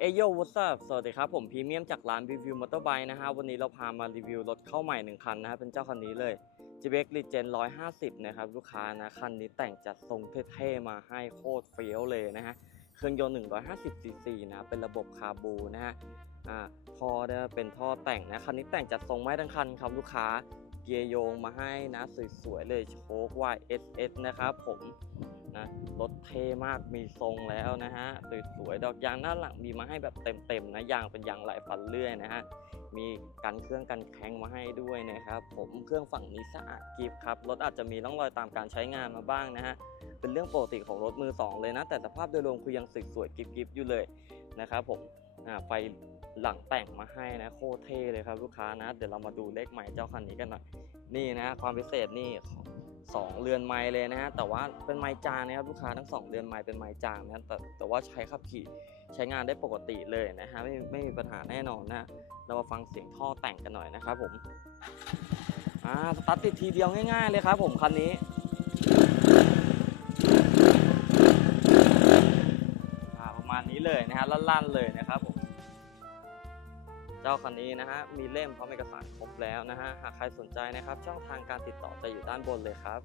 เอโยวัสดุสวัสดีครับผมพรีเมียมจากร้านรีวิวมอเตอร์ไบค์นะฮะวันนี้เราพามารีวิวรถเข้าใหม่หนึ่งคันนะฮะเป็นเจ้าคันนี้เลย g b x Legend 150นะครับลูกค้านะคันนี้แต่งจัดทรงเท่ๆมาให้โคตรเฟี้ยวเลยนะฮะเครื่องยนต์150 cc นะเป็นระบบคาบูนะฮะอ่าท่อเนี่ยเป็นท่อแต่งนะคันนี้แต่งจัดทรงไม้ทั้งคันครับลูกค้าเกียร์โยงมาให้นะสวยๆเลยโชค YSS นะครับผมนะ รถเท่มากมีทรงแล้วนะฮะสวยๆดอกยางหน้าหลังมีมาให้แบบเต็มๆนะยางเป็นยางลายฟันเลื่อยนะฮะมีกันเครื่องกันแข็งมาให้ด้วยนะครับ ผมเครื่องฝั่งนี้สะอาดกริบครับรถอาจจะมีร่องรอยตามการใช้งานมาบ้างนะฮะเป็นเรื่องปกติของรถมือสองเลยนะ แต่สภาพโดยรวมคือยังสวยๆกริบๆอยู่เลยนะครับผมอ่าไฟหลังแต่งมาให้นะโคตรเท่เลยครับลูกค้านะ เดี๋ยวเรามาดูเลขใหม่เจ้าคันนี้กันหน่อยนี่นะความพิเศษนี่สอง เรือนไม้เลยนะฮะแต่ว่าเป็นไม้จางนะครับลูกค้าทั้งสองเรือนไม้เป็นไม้จางนะแต่แต่ว่าใช้ขับขี่ใช้งานได้ปกติเลยนะฮะไม่ไม่มีปัญหาแน่นอนนะเรามาฟังเสียงท่อแต่งกันหน่อยนะครับผมอ่าสตาร์ทติดทีเดียวง่ายๆเลยครับผมคันนี้ประมาณนี้เลยนะฮะลั่นๆเลยนะครับผม จ้าคันนี้นะฮะมีเล่มพร้อมเอกสารครบแล้วนะฮะหากใครสนใจนะครับ ช่องทางการติดต่อจะอยู่ด้านบนเลยครับ